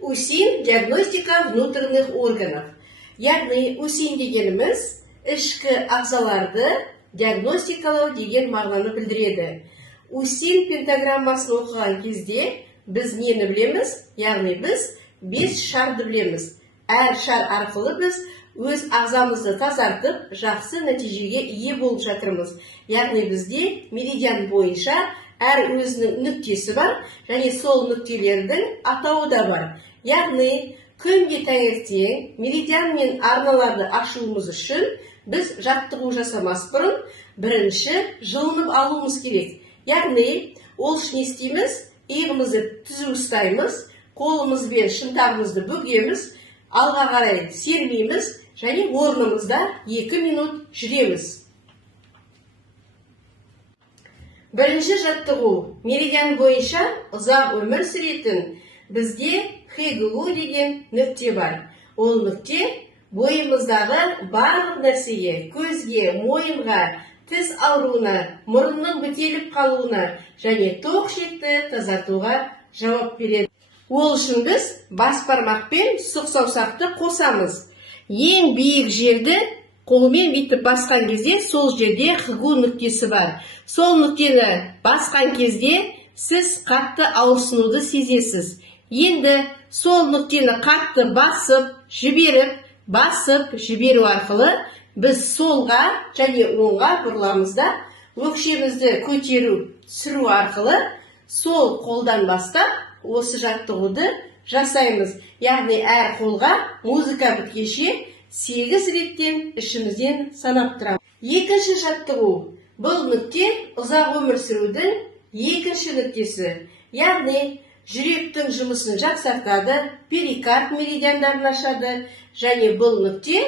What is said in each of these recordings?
УСИН – диагностика внутренних органов. Яғни УСИН дегеніміз ішкі ағзаларды диагностикалау деген мағынаны білдіреді. УСИН пентаграммасын оқыған кезде біз нені білеміз? Яғни біз 5 шарды білеміз. Әр шар арқылы біз өз ағзамызды тазартып, жақсы нәтижеге ие болып жатырмыз. Яғни бізде меридиан бойынша әр өзінің нүктесі бар, және сол нүктелердің атауы да бар. Яғни күнде таңертең меридиан мен арналарды ашуымыз үшін біз жаттығу жасамас бұрын бірінші жылынып алуымыз керек. Яғни ол үшін не істейміз? Иығымызды түзу ұстаймыз, қолымызбен шынтағымызды бүгеміз, алға қарай сермейміз, және орнымызда 2 минут жүреміз. Бірінші жаттығу меридиан бойынша ұзақ өмір сүретін бізде ХГУ деген нүкте бар. Ол нүкте бойымыздағы барлық нәрсеге, көзге, мойынға, тіс ауруына, мұрынның бітеліп қалуына және тоқ ішекті тазартуға жауап береді. Ол үшін біз бас бармақпен сұқ саусақты қосамыз. Ең биік жерді қолмен бүйтіп басқан кезде сол жерде ХГУ нүктесі бар. Сол нүктені басқан кезде сіз қатты ауырсынуды сезесіз. Енді сол нүктені қатты басып, жіберу арқылы біз солға және оңға бұрыламызда өкшемізді көтеру, түсіру арқылы сол қолдан бастап осы жаттығуды жасаймыз. Яғни әр қолға музыка біткенше 8 реттен ішімізден санап тұрамыз. Екінші жаттығу. Бұл нүкте ұзақ өмір сүрудің екінші нүктесі. Яғни жүректің жұмысын жақсартады, перикард меридиандарын ашады, және бұл нүкте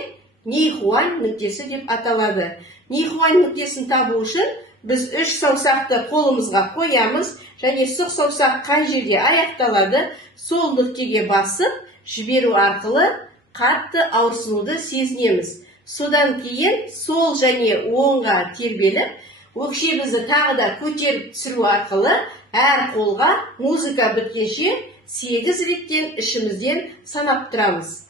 Нейхуань нүктесі деп аталады. Нейхуань нүктесін табу үшін біз 3 саусақты қолымызға қоямыз, және сұқ саусақ қай жерде аяқталады, сол нүктеге басып, жіберу арқылы қатты ауырсынуды сезінеміз. Содан кейін сол және оңға тербеліп, өкшемізді тағы да көтеріп түсіру арқылы әр қолға музыка біткенше 8 реттен ішімізден санап тұрамыз.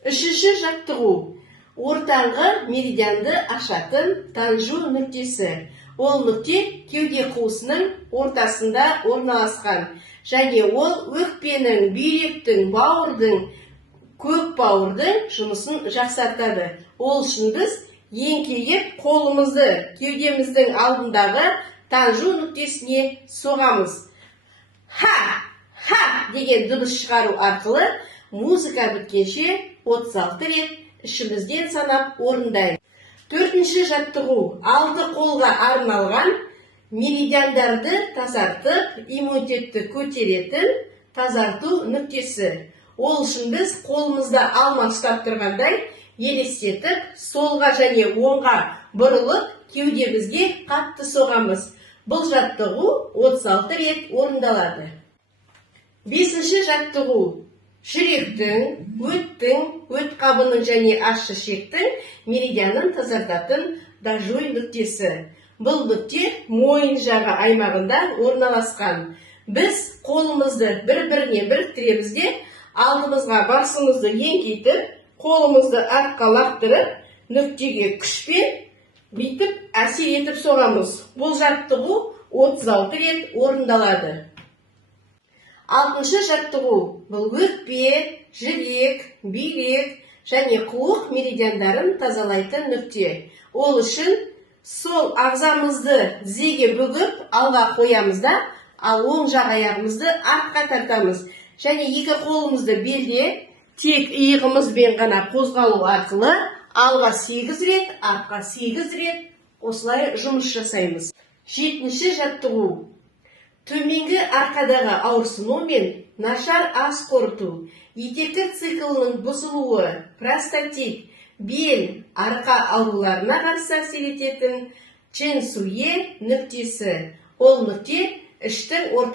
Үшінші жаттығу. Ортаңғы меридианды ашатын танжу нүктесі. Ол нүкте кеуде қуысының ортасында орналасқан. Және ол өкпенің, бүйректің, бауырдың, көк бауырдың жұмысын жақсартады. Ол үшін біз еңкейіп қолымызды кеудеміздің алдындағы танжу нүктесіне соғамыз. Ха деген дыбыс шығару арқылы музыка біткенше 36 рет ішімізден санап орындаймыз. Төртінші жаттығу. Алты қолға арналған меридиандарды тазартып, иммунитетті көтеретін тазарту нүктесі. Ол үшін біз қолымызда алма ұстап тұрғандай елестетіп, солға және оңға бұрылып, кеудемізге қатты соғамыз. Бұл жаттығу 36 рет орындалады. Бесінші жаттығу. Жүректің, өт қабының және ащы ішектің меридианын тазартатын дажуй нүктесі. Бұл нүкте мойын жағы аймағында орналасқан. Біз қолымызды бір-біріне біріктіреміз де, алдымызға басымызды еңкейтіп, қолымызды артқа лақтырып, нүктеге күшпен бүйтіп әсер етіп соғамыз. Бұл жаттығу 36 рет орындалады. Алтыншы жаттығу. Бұл өкпе, жүрек, бүйрек және қуық меридиандарын тазалайтын нүкте. Ол үшін сол ағзамызды тізеге бүгіп алға қоямыз да, ал оң жақ аяғымызды артқа тартамыз. Және екі қолымызды белде тек иығымызбен ғана қозғалу арқылы алға 8 рет, артқа 8 рет осылай жұмыс жасаймыз. Жетінші жаттығу. Төменгі арқадағы ауырсыну мен нашар ас қорыту, етектік циклының бұзылуы, простатит, бел, арқа ауруларына қарсы әсер ететін чэнсуе нүктесі. Ол нүкте іштің